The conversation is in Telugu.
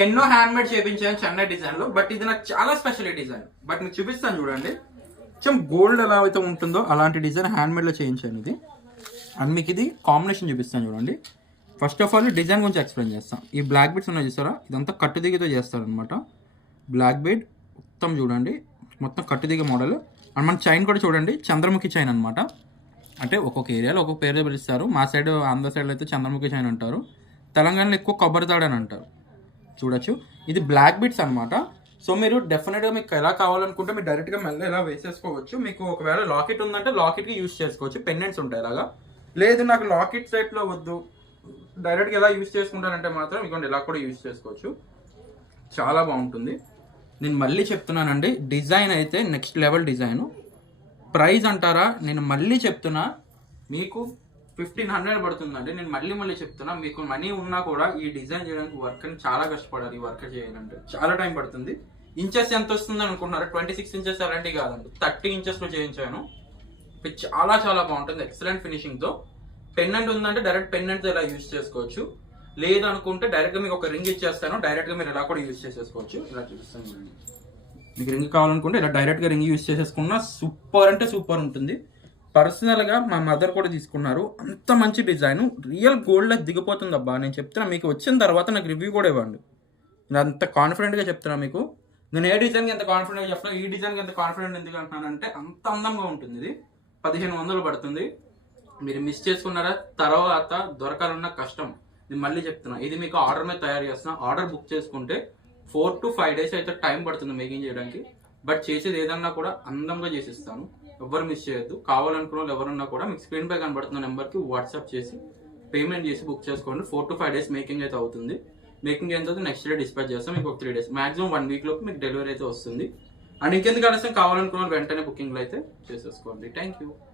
ఎన్నో హ్యాండ్ మేడ్ చేయించాను చెన్నై డిజైన్ లో, బట్ ఇది నాకు చాలా స్పెషల్ డిజైన్. బట్ మీకు చూపిస్తాను చూడండి, కొంచెం గోల్డ్ ఎలా అయితే ఉంటుందో అలాంటి డిజైన్ హ్యాండ్ మేడ్ లో చేయించాను ఇది. అండ్ మీకు ఇది కాంబినేషన్ చూపిస్తాను చూడండి. ఫస్ట్ ఆఫ్ ఆల్ డిజైన్ గురించి ఎక్స్ప్లెయిన్ చేస్తాను. ఈ బ్లాక్ బీడ్స్ ఉన్నాయి చూసారా, ఇదంతా కట్టుదిగితో చేస్తారనమాట. బ్లాక్ బీడ్ మొత్తం చూడండి, మొత్తం కట్టుదిగ మోడల్. అండ్ మన చైన్ కూడా చూడండి, చంద్రముఖి చైన్ అనమాట. అంటే ఒక్కొక్క ఏరియాలో ఒక్కొక్క పేరు పిలుస్తారు. మా సైడ్ ఆంధ్ర సైడ్లో అయితే చంద్రముఖి చైన్ అంటారు, తెలంగాణలో ఎక్కువ కొబ్బరి తాడు అని అంటారు. చూడొచ్చు, ఇది బ్లాక్ బీడ్స్ అనమాట. సో మీరు డెఫినెట్గా మీకు ఎలా కావాలనుకుంటే మీరు డైరెక్ట్గా మెల్ల ఎలా వేసేసుకోవచ్చు. మీకు ఒకవేళ లాకెట్ ఉందంటే లాకెట్కి యూజ్ చేసుకోవచ్చు, పెండెంట్స్ ఉంటాయి ఇలాగా. లేదు నాకు లాకెట్ సెట్లో వద్దు, డైరెక్ట్గా ఎలా యూజ్ చేసుకుంటానంటే మాత్రం ఇదిగోండి ఇలా కూడా యూజ్ చేసుకోవచ్చు. చాలా బాగుంటుంది. నేను మళ్ళీ చెప్తున్నానండి, డిజైన్ అయితే నెక్స్ట్ లెవెల్ డిజైన్. ప్రైస్ అంటారా, నేను మళ్ళీ చెప్తున్నా మీకు 1500 పడుతుందండి. నేను మళ్ళీ చెప్తున్నా, మీకు మనీ ఉన్నా కూడా ఈ డిజైన్ చేయడానికి వర్క్ అని చాలా కష్టపడాలి. ఈ వర్క్ చేయాలంటే చాలా టైం పడుతుంది. ఇంచెస్ ఎంత వస్తుంది అనుకుంటున్నారు? 26 ఇంచెస్ అలాంటివి కాదండి, 30 ఇంచెస్లో చేయించాను. చాలా చాలా బాగుంటుంది, ఎక్సలెంట్ ఫినిషింగ్తో. పెన్నెంట్ ఉందంటే డైరెక్ట్ పెన్నెంట్తో ఇలా యూజ్ చేసుకోవచ్చు. లేదు అనుకుంటే డైరెక్ట్గా మీకు ఒక రింగ్ ఇచ్చేస్తాను, డైరెక్ట్గా మీరు ఇలా కూడా యూజ్ చేసేసుకోవచ్చు. ఇలా చూపిస్తాను చూడండి. మీకు రింగ్ కావాలనుకుంటే ఇలా డైరెక్ట్గా రింగ్ యూజ్ చేసేసుకున్నా సూపర్ అంటే సూపర్ ఉంటుంది. పర్సనల్గా మా మదర్ కూడా తీసుకున్నారు, అంత మంచి డిజైన్, రియల్ గోల్డ్లో దిగిపోతుంది అబ్బా. నేను చెప్తున్నా, మీకు వచ్చిన తర్వాత నాకు రివ్యూ కూడా ఇవ్వండి. నేను అంత కాన్ఫిడెంట్గా చెప్తున్నా మీకు. నేను ఏ డిజైన్కి ఎంత కాన్ఫిడెంట్గా చెప్తున్నా, ఈ డిజైన్కి ఎంత కాన్ఫిడెంట్ ఎందుకు అంటున్నానంటే అంత అందంగా ఉంటుంది. ఇది 1500 పడుతుంది. మీరు మిస్ చేసుకున్నారా తర్వాత దొరకాలన్న కష్టం. నేను మళ్ళీ చెప్తున్నా, ఇది మీకు ఆర్డర్ మీద తయారు చేస్తున్నా. ఆర్డర్ బుక్ చేసుకుంటే 4 to 5 days అయితే టైం పడుతుంది మేకింగ్ చేయడానికి. బట్ చేసేది ఏదన్నా కూడా అందంగా చేసిస్తాను, ఎవరు మిస్ చేయొద్దు. కావాలనుకున్న వాళ్ళు ఎవరన్నా కూడా మీకు స్క్రీన్ పై కనబడుతున్న నెంబర్కి వాట్సాప్ చేసి పేమెంట్ చేసి బుక్ చేసుకోండి. 4 to 5 days మేకింగ్ అయితే అవుతుంది. మేకింగ్ అయిన తర్వాత నెక్స్ట్ డే డిస్పాచ్ చేస్తాం. మీకు ఒక 3 days, మాక్సిమం 1 week లోపు మీకు డెలివరీ అయితే వస్తుంది. అండ్ ఇంకెందుకు ఆలస్యం, కావాలనుకున్న వాళ్ళు వెంటనే బుకింగ్లో అయితే చేసేసుకోండి. Thank you.